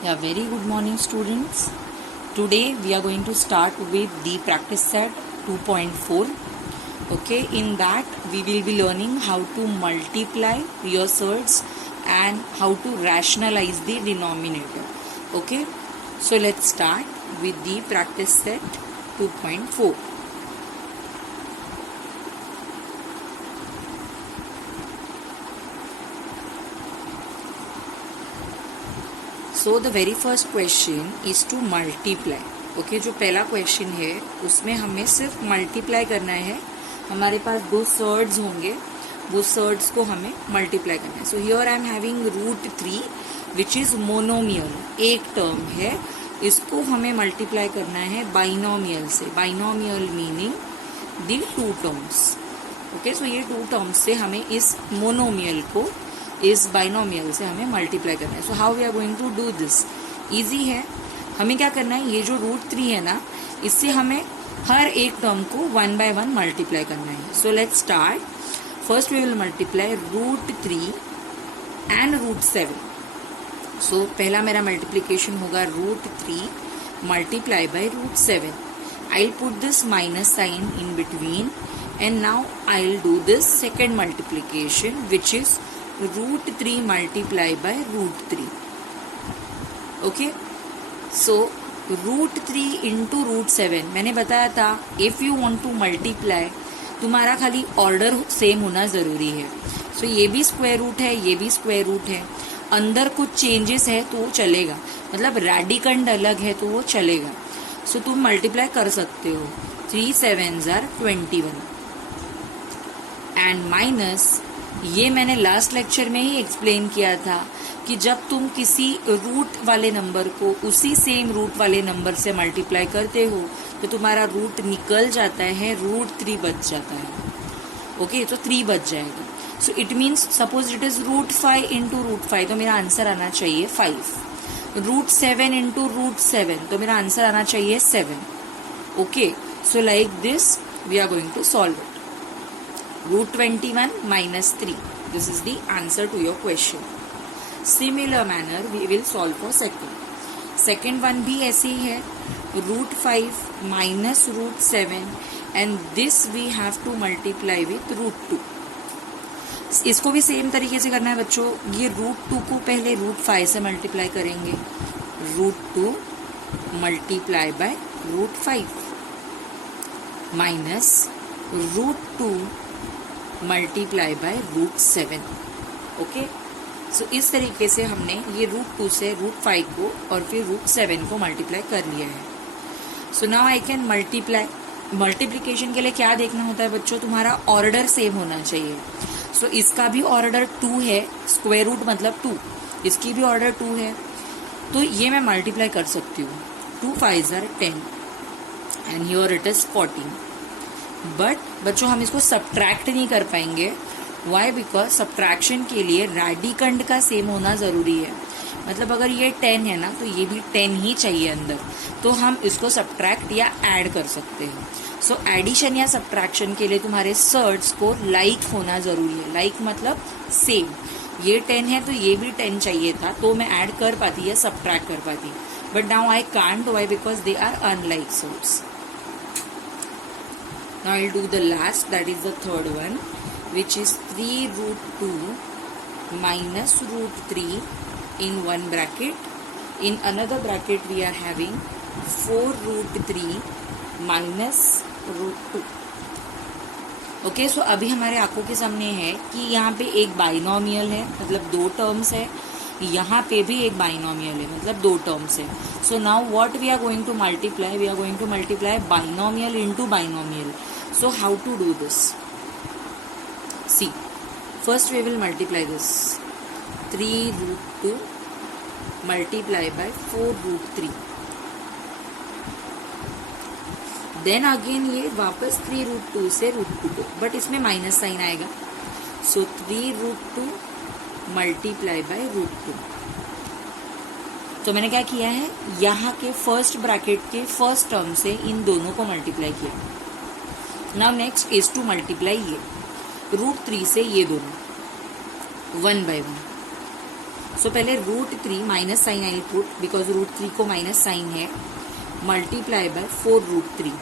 Yeah, very good morning, students. Today we are going to start with the practice set 2.4. Okay, in that we will be learning how to multiply reasserts and how to rationalize the denominator. Okay, so let's start with the practice set 2.4. So the very first question is to multiply. Okay, जो पहला question है उसमें हमें सिर्फ multiply करना है. हमारे पास दो सर्ड्स होंगे, वो सर्ड्स को हमें मल्टीप्लाई करना है. So here I am having √3 which is monomial, एक टर्म है. इसको हमें मल्टीप्लाई करना है बाइनोमियल से. Binomial meaning the two terms. Okay, so ये टू टर्म्स से हमें इस मोनोमियल को इस बाइनोमियल से हमें मल्टीप्लाई करना है. So how we are going to do this? Easy है. हमें क्या करना है, ये जो √3 है ना, इससे हमें हर एक टर्म को 1 by 1 मल्टीप्लाई करना है. So let's start. First we will multiply √3 and √7. सो पहला मेरा मल्टीप्लीकेशन होगा √3 multiply by √7. I will put this minus sign in between and now I will do this second multiplication which is √3 multiply by √3. Okay, so √3 into √7 मैंने बताया था. If you want to multiply, तुम्हारा खाली order same होना जरूरी है. सो ये भी स्क्वायर रूट है, ये भी स्क्वायर रूट है. अंदर कुछ चेंजेस है तो वो चलेगा, मतलब रेडिकंड अलग है तो वो चलेगा. सो तुम मल्टीप्लाई कर सकते हो. 3 7s are 21 एंड माइनस, ये मैंने लास्ट लेक्चर में ही एक्सप्लेन किया था कि जब तुम किसी रूट वाले नंबर को उसी सेम रूट वाले नंबर से मल्टीप्लाई करते हो तो तुम्हारा रूट निकल जाता है, √3 बच जाता है. ओके, तो 3 बच जाएगा. सो it means suppose it is √5 into √5, तो मेरा आंसर आना चाहिए 5. √7 into √7, तो मेरा आंसर आना चाहिए 7. Okay, so like this we are going to solve it. √21 minus 3. This is the answer to your question. Similar manner we will solve for second. Second one भी ऐसे ही है. √5 minus √7 and this we have to multiply with √2. इसको भी same तरीके से करना है बच्चों. ये √2 को पहले √5 से मल्टीप्लाई करेंगे. √2 multiply by √5 minus √2 multiply by √7. Okay, so इस तरीके से हमने ये √2 से √5 को और फिर √7 को मल्टीप्लाई कर लिया है. So now I can multiply. Multiplication के लिए क्या देखना होता है बच्चों, तुम्हारा ऑर्डर सेम होना चाहिए. सो इसका भी ऑर्डर 2 है, स्क्वायर रूट मतलब 2, इसकी भी ऑर्डर 2 है, तो ये मैं मल्टीप्लाई कर सकती हूँ. 2 5s are 10 and here it is 14. But बच्चों हम इसको सब्ट्रैक्ट नहीं कर पाएंगे. वाई? बिकॉज सब्ट्रैक्शन के लिए रेडिकंड का सेम होना जरूरी है. मतलब अगर ये 10 है ना, तो ये भी 10 ही चाहिए अंदर, तो हम इसको सब्ट्रैक्ट या ऐड कर सकते हैं. सो एडिशन या सब्ट्रैक्शन के लिए तुम्हारे सर्ड्स को लाइक होना जरूरी है. लाइक मतलब सेम. ये 10 है तो ये भी 10 चाहिए था, तो मैं ऐड कर पाती या सब्ट्रैक्ट कर पाती. But now I can't. Why? Because they are unlike surds. Now I'll do the last, that is the third one, which is 3√2 minus √3 in one bracket. In another bracket we are having 4√3 minus √2. Okay, सो अभी हमारे आंखों के सामने है कि यहाँ पे एक बाइनोमियल है, मतलब 2 टर्म्स है. यहाँ पे भी एक बाइनोमियल है, मतलब 2 टर्म्स है. So now what we are going to multiply? We are going to multiply binomial into binomial. So how to do this? See, first we will multiply this. 3√2 multiply by 4√3. Then again ये वापस 3√2 से √2 को, but इसमें minus sign आएगा. So 3√2 multiply by √2. तो मैंने क्या किया है, यहाँ के फर्स्ट ब्रैकेट के फर्स्ट टर्म से इन दोनों को मल्टीप्लाई किया. Now next is to multiply ये √3 से ये दोनों 1 by 1. सो पहले √3 minus sign I put because √3 को माइनस साइन है, multiply by 4√3.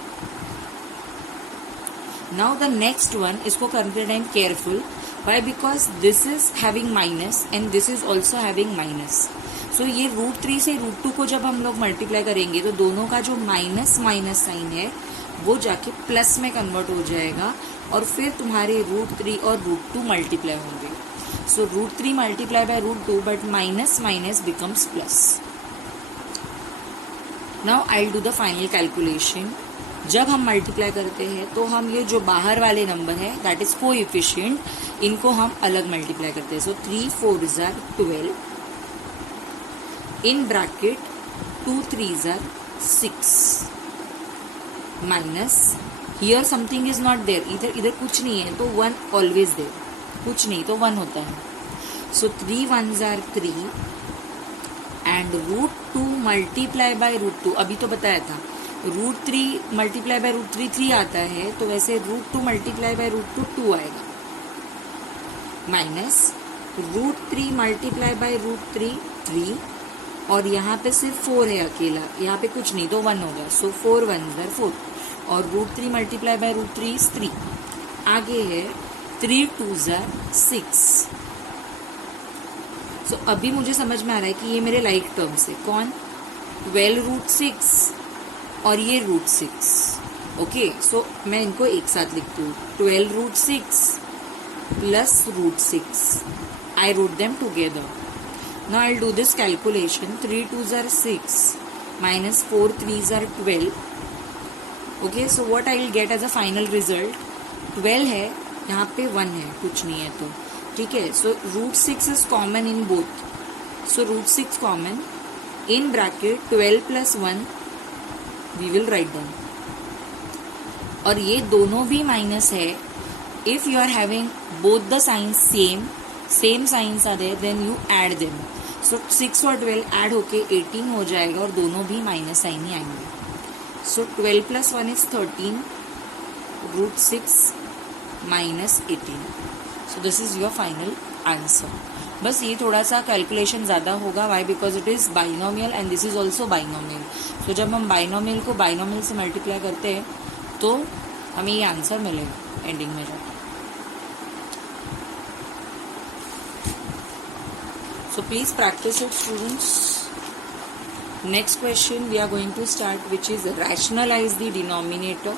Now the next one, इसको करते time careful. Why? Because this is having minus and this is also having minus. So ये √3 से √2 को जब हम लोग मल्टीप्लाई करेंगे तो दोनों का जो माइनस माइनस साइन है वो जाके प्लस में कन्वर्ट हो जाएगा और फिर तुम्हारे √3 और √2 मल्टीप्लाई होंगे. सो √3 multiply bye √2 but minus minus becomes plus. Now I will do the final calculation. जब हम मल्टीप्लाई करते हैं तो हम ये जो बाहर वाले नंबर है दैट इज कोएफिशिएंट, इनको हम अलग मल्टीप्लाई करते हैं. सो 3 4 are 12 in bracket 2 3s are 6 minus here something is not there, इधर कुछ नहीं है तो 1 always there, कुछ नहीं तो 1 होता है. so 3 1s are 3 and √2 multiply by √2, अभी तो बताया था √3 multiply by √3 3 आता है, तो वैसे √2 multiply by √2 2 आएगा, माइनस √3 multiply by √3 3 और यहाँ पे सिर्फ 4 है अकेला, यहाँ पे कुछ नहीं तो 1 होगा. सो 4 1s are 4 और √3 मल्टीप्लाई बाय √3 इज 3. आगे है 3 2s are 6. सो अभी मुझे समझ में आ रहा है कि ये मेरे लाइक टर्म्स है. कौन? 12√6 और ये √6. ओके, सो मैं इनको एक साथ लिखती हूँ. 12√6 plus √6. I wrote them together. Now I'll do this calculation. 3 2s are 6 minus 4 3s are 12. Okay, so what I will get as a final result? 12 है, यहाँ पे 1 है, कुछ नहीं है तो ठीक है. So √6 is common in both. So √6 common in bracket 12 plus 1 we will write down. और ये दोनों भी माइनस है. If you are having both the signs same signs are there, then you add them. So 6 और 12 add होके 18 हो जाएगा और दोनों भी माइनस साइन ही आएंगे. So 12 plus 1 is 13, √6 minus 18. So this is your final answer. बस ये थोड़ा सा कैलकुलेशन ज़्यादा होगा. Why? Because it is binomial and this is also binomial. So जब हम बाइनोमियल को बाइनोमियल से मल्टीप्लाई करते हैं तो हमें ये आंसर मिलेगा एंडिंग में जाकर. So please practice it, students. Next question we are going to start, which is rationalize the denominator.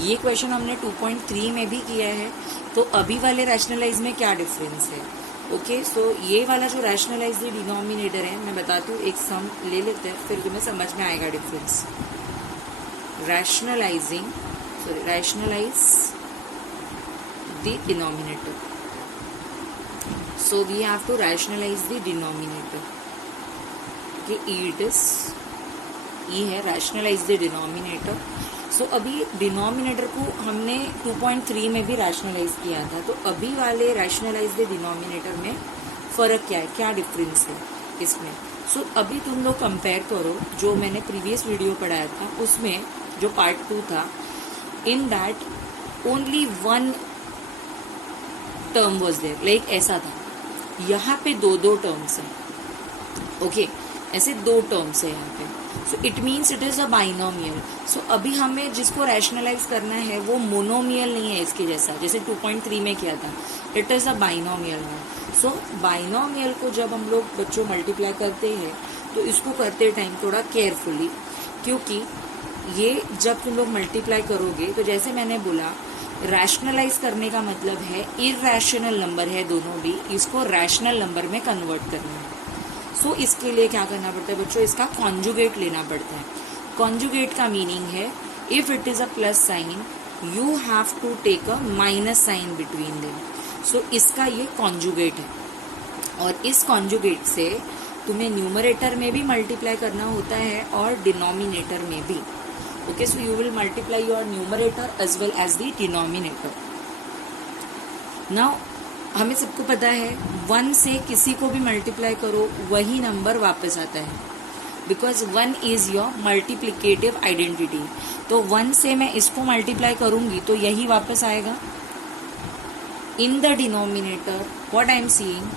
ये क्वेश्चन हमने 2.3 में भी किया है, तो अभी वाले रैशनलाइज में क्या डिफरेंस है. ओके, सो ये वाला जो रैशनलाइज द डिनोमिनेटर है, मैं बताती हूँ, एक सम ले लेते हैं फिर तुम्हें समझ में आएगा difference. Rationalize the denominator. So we have to rationalize the denominator. Okay, it is E है rationalize the denominator. So अभी denominator को हमने 2.3 में भी rationalize किया था, तो अभी वाले rationalize the denominator में फ़र्क क्या है, क्या डिफरेंस है इसमें. So अभी तुम लोग कंपेयर करो जो मैंने प्रीवियस वीडियो पढ़ाया था उसमें जो पार्ट 2 था, in that only one term was there, like ऐसा था. यहाँ पे दो टर्म्स हैं. ओके, ऐसे 2 टर्म्स है यहाँ पे. So it means it is a binomial. So अभी हमें जिसको रैशनलाइज करना है वो मोनोमियल नहीं है इसके जैसा, जैसे 2.3 में किया था. इट इज़ अ बाइनोमियल है. सो बाइनोमियल को जब हम लोग बच्चों मल्टीप्लाई करते हैं तो इसको करते टाइम थोड़ा केयरफुली, क्योंकि ये जब तुम लोग मल्टीप्लाई करोगे तो जैसे मैंने बोला रैशनलाइज करने का मतलब है इरैशनल नंबर है दोनों भी, इसको रैशनल नंबर में कन्वर्ट करना है. सो इसके लिए क्या करना पड़ता है बच्चों, इसका कॉन्जुगेट लेना पड़ता है. कॉन्जुगेट का मीनिंग है if it is a plus sign you have to take a minus sign between them. So इसका ये कॉन्जुगेट है और इस कॉन्जुगेट से तुम्हें न्यूमरेटर में भी मल्टीप्लाई करना होता है और डिनोमिनेटर में भी. Okay, so you will multiply your numerator as well as the denominator. Now हमें सबको पता है 1 से किसी को भी मल्टीप्लाई करो वही नंबर वापस आता है, because 1 is your multiplicative identity. तो 1 से मैं इसको मल्टीप्लाई करूंगी तो यही वापस आएगा. In the denominator what I am seeing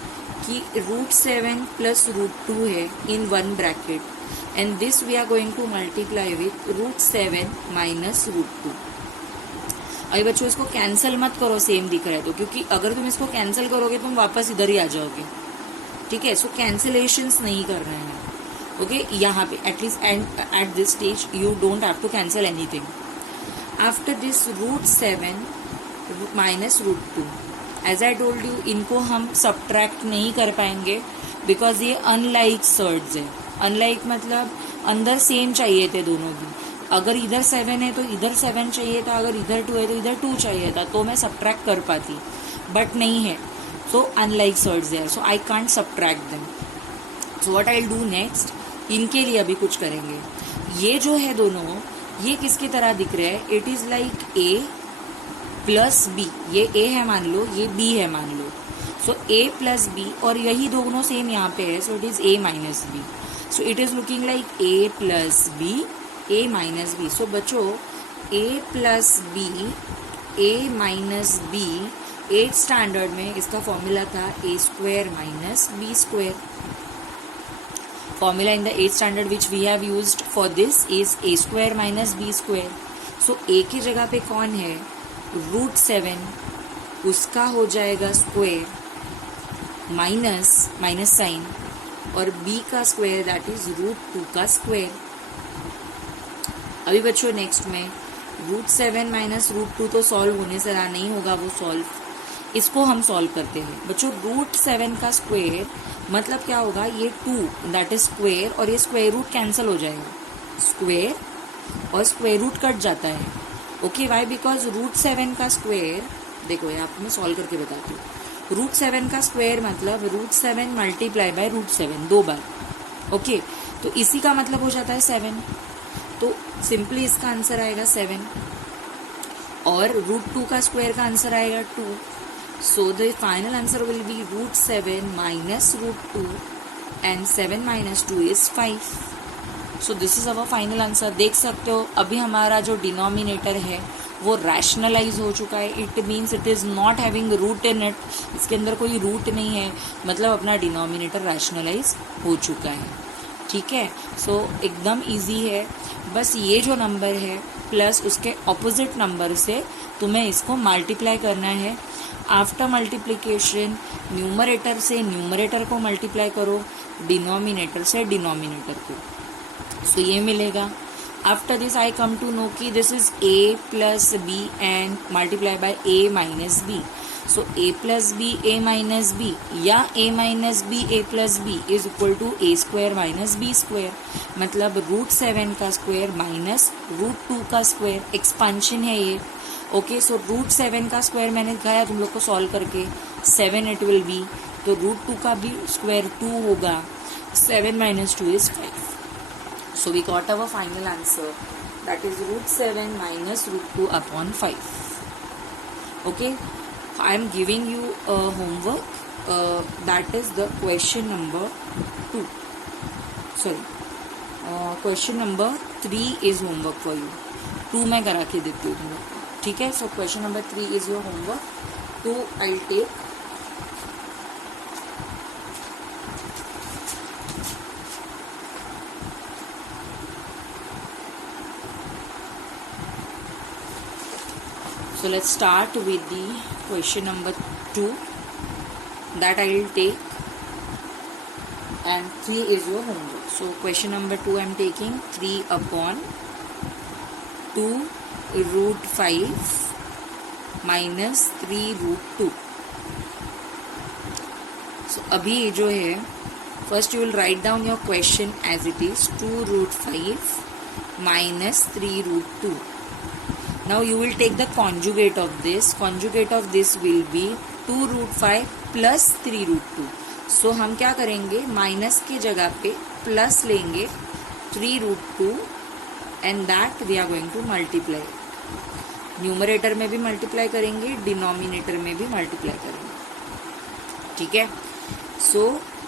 कि √7 प्लस √2 है in one bracket and this we are going to multiply with √7 minus √2। अभी बच्चों इसको कैंसिल मत करो, सेम दिख रहा है तो, क्योंकि अगर तुम इसको कैंसिल करोगे तुम वापस इधर ही आ जाओगे, ठीक है। सो कैंसिलेशंस नहीं कर रहे हैं, ओके। यहाँ पे at least at this stage you don't have to cancel anything. After this √7 minus √2, as I told you, इनको हम सब्ट्रैक्ट नहीं कर पाएंगे बिकॉज ये अनलाइक सर्ड्स है। अनलाइक मतलब अंदर सेम चाहिए थे दोनों भी। अगर इधर 7 है तो इधर 7 चाहिए था, अगर इधर 2 है तो इधर 2 चाहिए था, तो मैं सब्ट्रैक्ट कर पाती, बट नहीं है। So unlike surds there, so I can't subtract them. So what I will do next, इनके लिए अभी कुछ करेंगे। ये जो है दोनों, ये किसकी तरह दिख रहे हैं? It is like A plus B। ये A है मान लो, ये B है मान लो। सो A प्लस B, और यही दोनों सेम यहाँ पे है, so it is A minus B। So it is looking like A plus B, A minus B। सो बच्चों A plus B, A minus B, 8th standard में इसका फॉर्मूला था A square minus B square. Formula in the 8th standard which we have used for this is A square minus B square. So A की जगह पे कौन है? √7, उसका हो जाएगा स्क्वायर माइनस साइन, और B का स्क्वायर दैट इज √2 का स्क्वायर। अभी बच्चों नेक्स्ट में √7 माइनस √2 तो सॉल्व होने से रहा नहीं होगा, वो सॉल्व, इसको हम सॉल्व करते हैं बच्चों। √7 का स्क्वायर मतलब क्या होगा? ये 2 दैट इज स्क्वायर, और ये स्क्वायर रूट कैंसिल हो जाएगा, स्क्वायर और स्क्वायर रूट कट जाता है, ओके। वाई? बिकॉज √7 का स्क्वायर, देखो ये आपको मैं सॉल्व करके बताती हूँ। √7 का स्क्वायर मतलब √7 मल्टीप्लाई बाय √7 2 बार, ओके। तो इसी का मतलब हो जाता है 7, तो सिंपली इसका आंसर आएगा 7, और √2 का स्क्वायर का आंसर आएगा 2। So the final answer will be √7 minus √2, and 7 minus 2 is 5. So this is our final answer. देख सकते हो अभी हमारा जो डिनोमिनेटर है वो रैशनलाइज हो चुका है। It means it is not having root in it, इसके अंदर कोई रूट नहीं है, मतलब अपना डिनोमिनेटर रैशनलाइज हो चुका है, ठीक है। सो एकदम इजी है, बस ये जो नंबर है प्लस उसके ऑपोजिट नंबर से तुम्हें इसको मल्टीप्लाई करना है। आफ्टर मल्टीप्लिकेशन न्यूमरेटर से न्यूमरेटर को मल्टीप्लाई करो, डिनोमिनेटर से डिनोमिनेटर को, सो ये मिलेगा। After this I come to know कि this is A plus B and multiply by A minus B। So A plus B A minus B या A minus B A plus B is equal to A square minus B square, मतलब √7 का square minus √2 का square, expansion है ये, okay. सो √7 का square मैंने दिखाया तुम लोग को सॉल्व करके, 7 इट विल बी, तो √2 का भी स्क्वायर 2 होगा, 7 minus 2 is 5। So we got our final answer that is √7 minus √2 upon 5, okay. I am giving you homework, that is the question number 2, sorry question number 3 is homework for you. 2 मैं करा के देती हूँ तुम लोग, ठीक है। So question number 3 is your homework, 2 I take. So let's start with the question number 2 that I will take, and 3 is your homework. So question number 2 I am taking 3 upon 2 √5 minus 3 √2. So अभी जो है first you will write down your question as it is, 2 √5 minus 3 √2. Now you will take the conjugate of this. Conjugate of this will be 2 √5 plus 3 √2. So हम क्या करेंगे, minus के जगह पे plus लेंगे 3 √2 and that we are going to multiply. Numerator में भी multiply करेंगे, डिनोमिनेटर में भी मल्टीप्लाई करेंगे, ठीक है। सो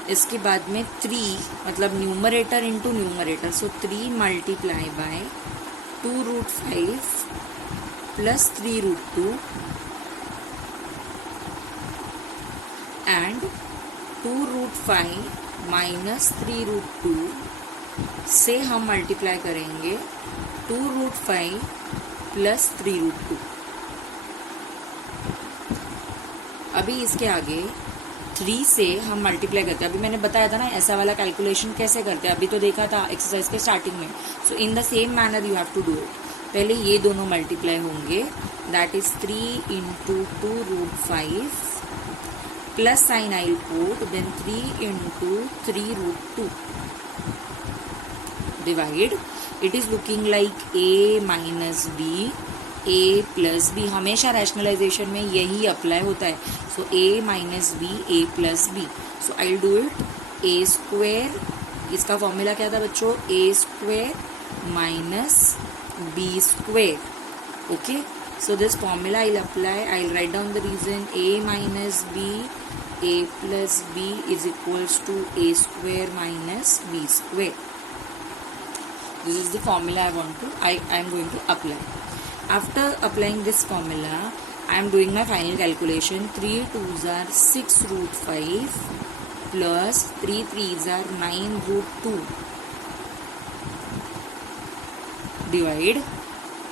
इसके बाद में 3 मतलब numerator into numerator, so 3 multiply bye 2 √5 plus 3 √2 and 2√5 minus 3√2 से हम मल्टीप्लाई करेंगे 2√5 प्लस 3√2। अभी इसके आगे 3 से हम मल्टीप्लाई करते हैं। अभी मैंने बताया था ना ऐसा वाला कैलकुलेशन कैसे करते हैं, अभी तो देखा था एक्सरसाइज के स्टार्टिंग में। So in the same manner you have to do it. पहले ये दोनों मल्टीप्लाई होंगे, that is 3 into 2√5 plus sign I put, then 3 into 3√2 divide. It is looking like a minus B, a plus B. हमेशा rationalization में यही apply होता है। So a minus B, a plus B. So I do it a square, इसका formula क्या था बच्चों, a square minus b square. Okay, so this formula I'll apply. I'll write down the reason. A minus b, a plus b is equals to a square minus b square. This is the formula I am going to apply. After applying this formula, I am doing my final calculation. 3 2s are 6√5 plus 3 3s are 9√2 divide.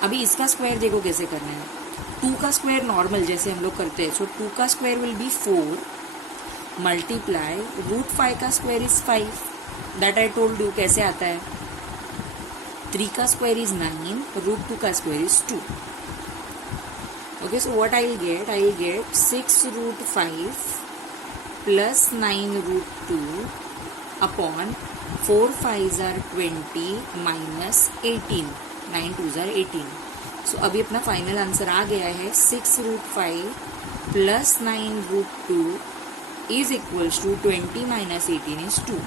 अभी इसका square देखो कैसे करना है। 2 का square normal जैसे हम लोग करते हैं, सो 2 का स्क्वायर विल बी 4 मल्टीप्लाई √5 का square is 5, that I told you कैसे आता है। 3 का स्क्वायर इज 9, √2 का square is 2। Okay, so what I will get 6√5 plus 9√2 upon 4 5s are 20 minus 18, 9 2s are 18। So अभी अपना फाइनल आंसर आ गया है 6√5 plus 9√2 is equals to 20 minus 18 is 2।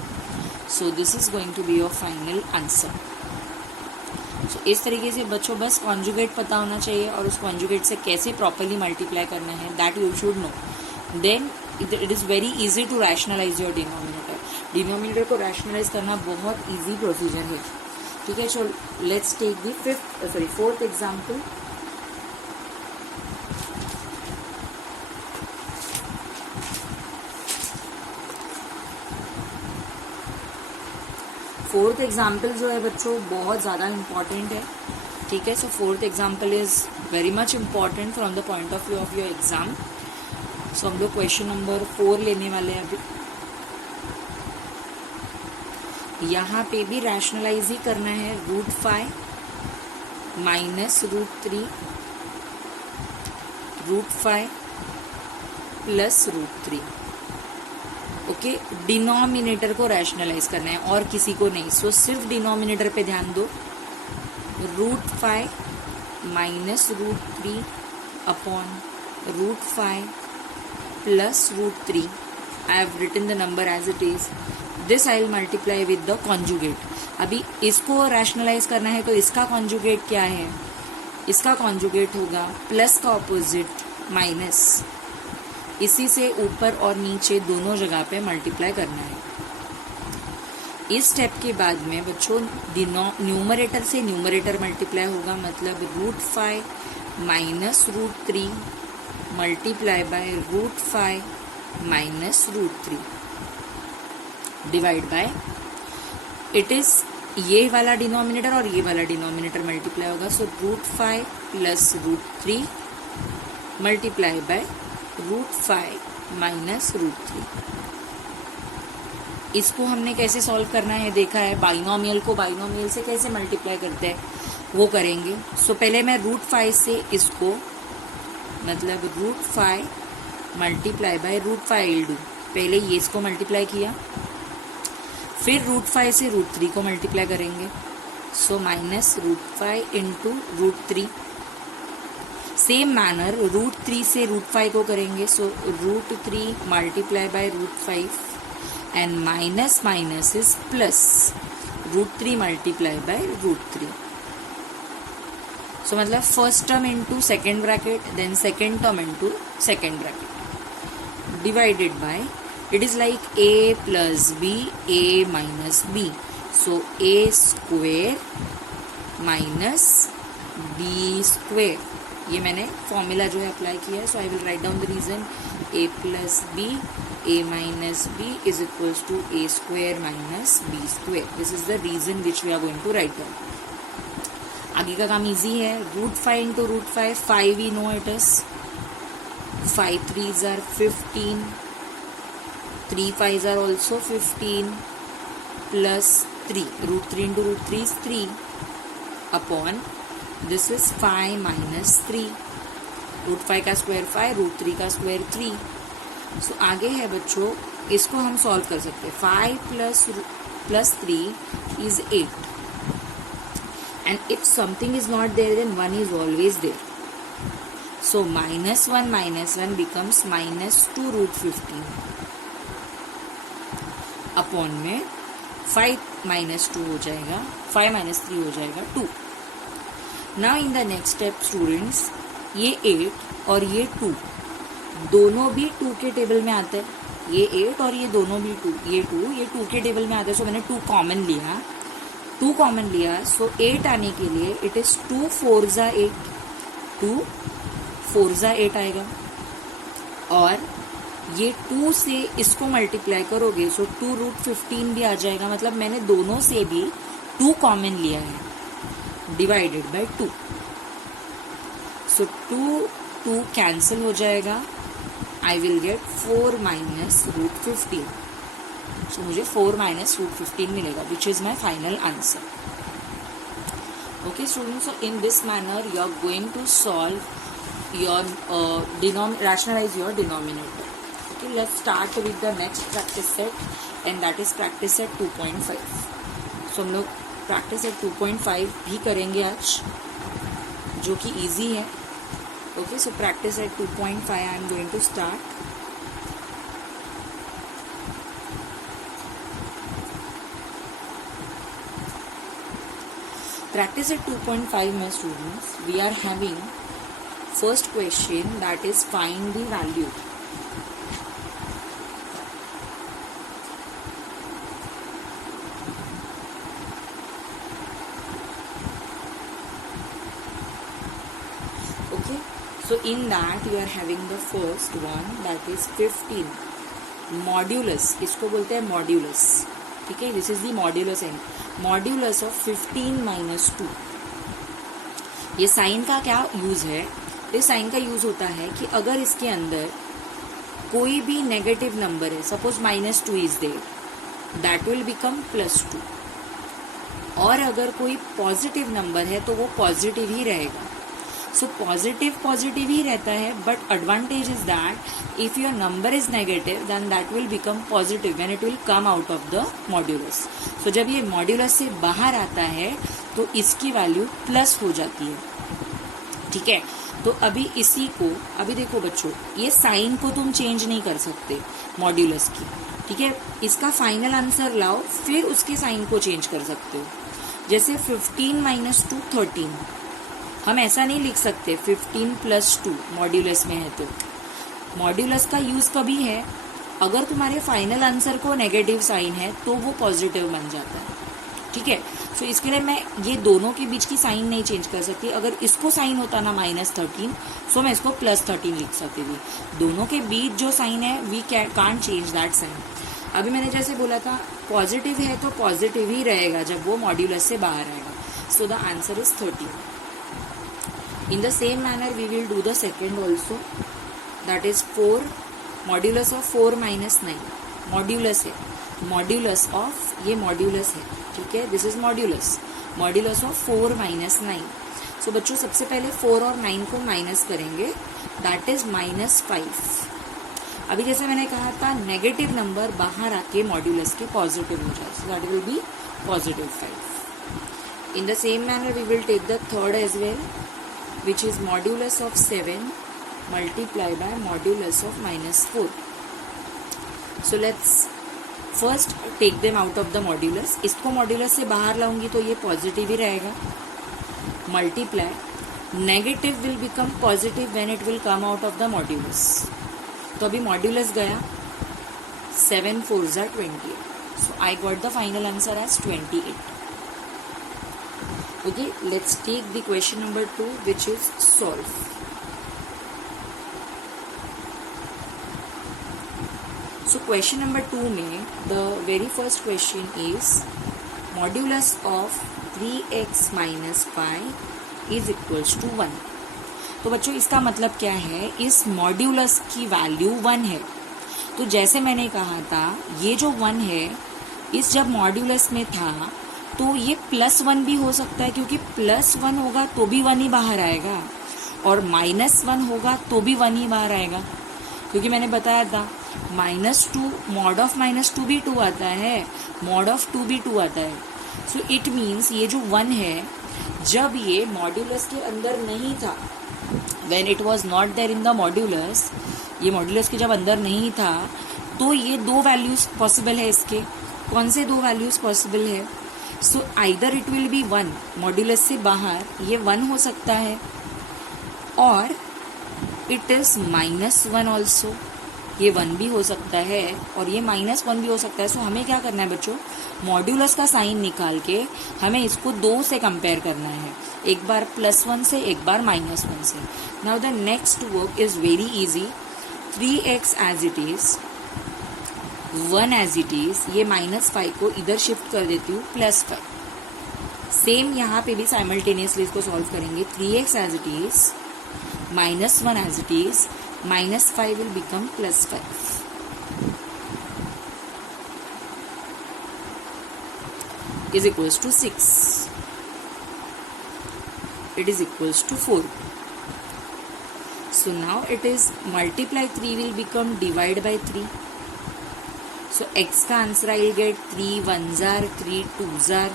So this is going to be your final answer. So इस तरीके से बच्चों बस कॉन्जुगेट पता होना चाहिए और उस कॉन्जुगेट से कैसे प्रॉपरली मल्टीप्लाई करना है, that you should know. Then it is very easy to rationalize your denominator. Denominator को रैशनलाइज करना बहुत इजी प्रोसीजर है। ठीक है, so let's take the fourth example. Fourth example जो है बच्चों बहुत ज़्यादा इम्पॉर्टेंट है। ठीक है, so fourth example is very much important from the point of view of your exam. So हम लोग क्वेश्चन नंबर 4 लेने वाले हैं अभी। यहाँ पे भी रैशनलाइज ही करना है। √5 माइनस √3, √5 प्लस √3। ओके, डिनोमिनेटर को रैशनलाइज करना है और किसी को नहीं। सो सिर्फ डिनोमिनेटर पे ध्यान दो। √5 minus √3 upon √5 plus √3। I have written the number as it is. This I will multiply with the conjugate. अभी इसको रैशनलाइज करना है तो इसका कॉन्जुगेट क्या है, इसका कॉन्जुगेट होगा प्लस का ऑपोजिट माइनस। इसी से ऊपर और नीचे दोनों जगह पे मल्टीप्लाई करना है। इस स्टेप के बाद में बच्चों न्यूमरेटर से न्यूमरेटर मल्टीप्लाई होगा, मतलब √5 minus √3 multiply by √5 minus √3 divide by, it is ये वाला डिनोमिनेटर और ये वाला डिनोमिनेटर मल्टीप्लाई होगा। सो √5 प्लस √3 मल्टीप्लाई बाय √5 माइनस √3। इसको हमने कैसे सॉल्व करना है देखा है। बाइनोमियल को बाइनोमियल से कैसे मल्टीप्लाई करते हैं वो करेंगे। सो पहले मैं √5 से इसको मतलब √5 मल्टीप्लाई बाय √5 डू। पहले ये इसको मल्टीप्लाई किया, फिर √5 से √3 को मल्टीप्लाई करेंगे। So minus √5 into √3। Same manner √3 से √5 को करेंगे। सो √3 multiply by √5 and minus minus is plus, √3 multiply by √3। So मतलब first term into second bracket, then second term into second bracket divided by, it is like a plus b, a minus b. So a square minus b square. ये मैंने formula जो है apply किया है। So I will write down the reason. a plus b a minus b is equals to a square minus b square. This is the reason which we are going to write down. आगे का काम easy है. √5 into √5, 5 we know it is. 5 3s are 15. 3 5s are also 15 plus 3. √3 into √3 is 3 upon this is 5 minus 3. √5 का square 5, √3 का square 3. सो आगे है बच्चों, इसको हम सॉल्व कर सकते हैं. 5 plus 3 is 8. And if something is not there, then 1 is always there. So minus 1 becomes minus 2 √15 upon में 5 minus 2 हो जाएगा, 5 minus 3 हो जाएगा 2. Now in the next step students, ये 8 और ये 2 दोनों भी 2 के टेबल में आते हैं. ये 8 और ये दोनों भी 2, ये 2 के टेबल में आते हैं. सो मैंने 2 कॉमन लिया. सो 8 आने के लिए it is 2 4s are 8. 2 4s are 8 आएगा. और ये 2 से इसको मल्टीप्लाई करोगे सो 2 √15 भी आ जाएगा. मतलब मैंने दोनों से भी 2 कॉमन लिया है, डिवाइडेड बाय 2. सो 2 कैंसिल हो जाएगा. I will get 4 minus √15. So मुझे 4 minus √15 मिलेगा, which is my final answer. Okay students, so in this manner you are going to solve your rationalize your denominator. Okay, let's start with the next practice set, and that is practice set 2.5. सो हम लोग practice set 2.5 भी करेंगे आज, जो कि easy है. Okay, so practice at 2.5 I am going to start. Practice at 2.5 my students, we are having first question, that is find the value. Okay, so in that you are having the first one, that is 15. Modulus, इसको बोलते हैं modulus. ठीक है, this is the modulus and modulus of 15 minus 2. ये sign का क्या use है? इस साइन का यूज होता है कि अगर इसके अंदर कोई भी नेगेटिव नंबर है, suppose -2 is there, that will become +2. और अगर कोई पॉजिटिव नंबर है तो वो पॉजिटिव ही रहेगा. सो पॉजिटिव ही रहता है, but advantage is that if your number is negative then that will become positive when it will come out of the modulus. So जब ये मॉड्यूलस से बाहर आता है तो इसकी वैल्यू प्लस हो जाती है. ठीक है, तो अभी इसी को, अभी देखो बच्चों, ये साइन को तुम चेंज नहीं कर सकते मॉड्यूलस की. ठीक है, इसका फाइनल आंसर लाओ, फिर उसके साइन को चेंज कर सकते हो. जैसे 15 minus 2 13, हम ऐसा नहीं लिख सकते 15 plus 2 मॉड्यूलस में है. तो मॉड्यूलस का यूज कभी है, अगर तुम्हारे फाइनल आंसर को नेगेटिव साइन है तो वो पॉजिटिव बन जाता है. ठीक है, सो इसके लिए मैं ये दोनों के बीच की साइन नहीं चेंज कर सकती. अगर इसको साइन होता ना -13, सो मैं इसको +13 लिख सकती थी. दोनों के बीच जो साइन है we can't change that sign. अभी मैंने जैसे बोला था पॉजिटिव है तो पॉजिटिव ही रहेगा जब वो मॉड्यूलस से बाहर आएगा. So the answer is 13. In the same manner we will do the second also, that is 4 modulus of 4 minus 9. Modulus है, मॉड्यूलस ऑफ, ये मॉड्यूलस है. ठीक है, this is modulus of 4 minus 9. सो बच्चों सबसे पहले 4 और 9 को माइनस करेंगे, दैट इज -5. अभी जैसे मैंने कहा था नेगेटिव नंबर बाहर आके मॉड्यूलस के पॉजिटिव हो जाए, so that will be +5. In the same manner we will take the third as well, which is modulus of 7 multiplied by modulus of -4. So let's first take them out of the modulus. इसको modulus से बाहर लाऊंगी तो ये positive ही रहेगा. Multiply negative will become positive when it will come out of the modulus. तो अभी modulus गया, 7 4s are 28. So I got the final answer as 28. Okay, let's take the question number 2, which is solve. So question number 2 में the very first question is modulus of 3x minus 5 is equals to 1। तो बच्चों इसका मतलब क्या है, इस modulus की value 1 है। तो जैसे मैंने कहा था ये जो 1 है इस जब मॉड्यूलस में था तो ये +1 भी हो सकता है, क्योंकि +1 होगा तो भी 1 ही बाहर आएगा और -1 होगा तो भी 1 ही बाहर आएगा, क्योंकि मैंने बताया था -2 मॉड ऑफ -2 भी 2 आता है, मॉड ऑफ 2 भी 2 आता है। सो इट मीन्स ये जो 1 है जब ये मॉड्यूलस के अंदर नहीं था, when it was not there in the modulus, ये मॉड्यूलस के जब अंदर नहीं था तो ये 2 वैल्यूज पॉसिबल है। इसके कौन से 2 वैल्यूज पॉसिबल है? So either it will be 1, modulus से बाहर ये 1 हो सकता है, और इट इज -1 ऑल्सो, ये 1 भी हो सकता है और ये -1 भी हो सकता है। सो हमें क्या करना है बच्चों, मॉड्यूलस का साइन निकाल के हमें इसको 2 से कंपेयर करना है, एक बार +1 से एक बार -1 से। Now the next work is very easy. 3x as it is, 1 as it is, ये -5 को इधर शिफ्ट कर देती हूँ +5। सेम यहाँ पे भी साइमल्टेनियसली इसको सॉल्व करेंगे। 3x as it is, -1 as it is, -5 will become +5 is equals to 6. It is equals to 4. So now it is multiply 3 will become divide by 3. So x का answer I will get 3 1s are 3 2s are,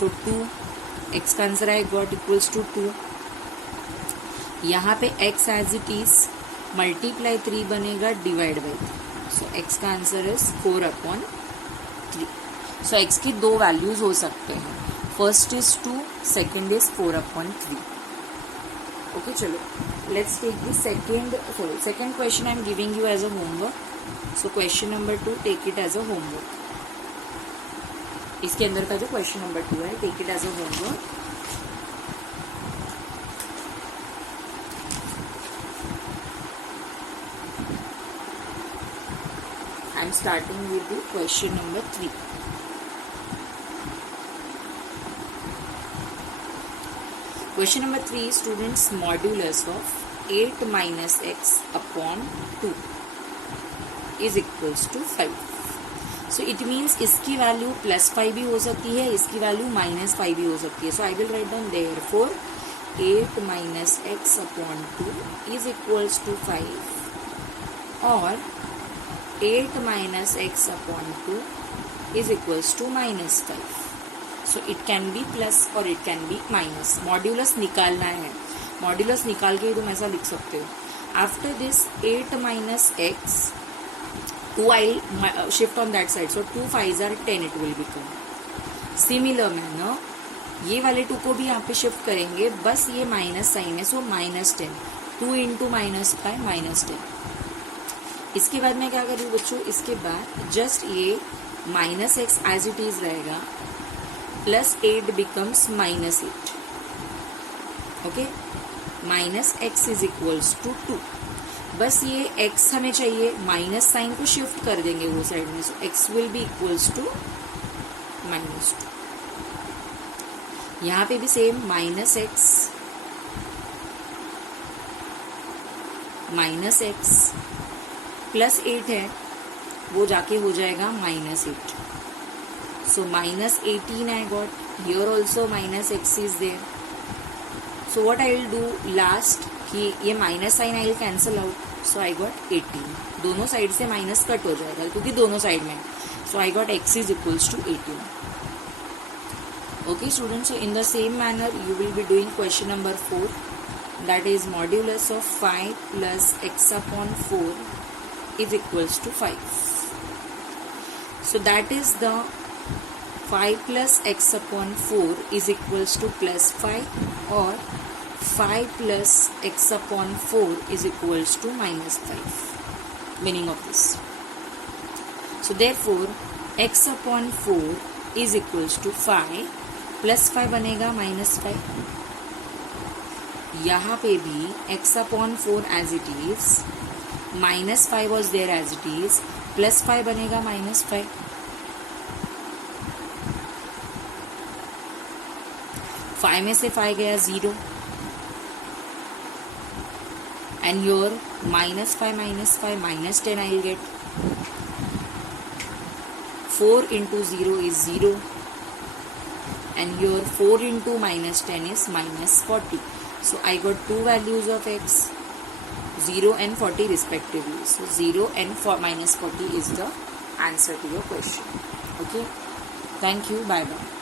so 2. x का answer I got equals to 2. यहाँ पे x as it is multiply 3 बनेगा divide by 3, so x का answer is 4/3। So x की 2 values हो सकते हैं, first is 2, second is 4/3। Okay चलो let's take the second question I am giving you as a homework. So question number 2 take it as a homework. इसके अंदर का जो क्वेश्चन नंबर 2 है take it as a homework. I am starting with the question number 3. Question number 3, students, modulus of 8 minus x upon 2 is equals to 5. So it means इसकी value +5 भी हो सकती है, इसकी वैल्यू -5 भी हो सकती है। So I will write down therefore 8 minus x upon 2 is equals to 5, और 8 minus x upon 2 is equals to -5. So it can be plus or it can be minus. Modulus निकालना है, मॉड्यूलस निकाल के तुम ऐसा लिख सकते हो। After this 8 minus x, 2 I'll shift on that side, so 2 5s are 10 it will become. Similar manner ये वाले 2 को भी यहाँ पे शिफ्ट करेंगे, बस ये माइनस साइन है, सो -10, 2 into -5 -10। इसके बाद मैं क्या कर रही हूँ बच्चों, इसके बाद जस्ट ये -x एज इट इज रहेगा, +8 becomes -8। Okay, -x is equals to 2। बस ये x हमें चाहिए, माइनस साइन को शिफ्ट कर देंगे वो साइड में, so x will be equals to -2। यहाँ पे भी सेम -x +8 है, वो जाके हो जाएगा -8, so -18 I got, here also -x is there. So what I will do last, कि ये minus sign I will cancel out, so I got 18, दोनों साइड से माइनस कट हो जाएगा क्योंकि दोनों साइड में, so I got x is equals to 18। Okay students, so in the same manner you will be doing question number 4, that is modulus of 5 plus x upon 4 is equals to 5. So that is the 5 plus x upon 4 is equals to +5, or 5 plus x upon 4 is equals to -5. Meaning of this. So therefore x upon 4 is equals to 5 plus 5 बनेगा -5। यहाँ पे भी x upon 4 as it is, -5 was there as it is, +5 बनेगा -5. 5 में से 5 गया 0. And your -5 -10 I will get. 4 into 0 is 0. And your 4 into -10 is -40. So I got two values of x, 0 and 40 respectively. So 0 and -40 is the answer to your question. Okay. Thank you. Bye bye.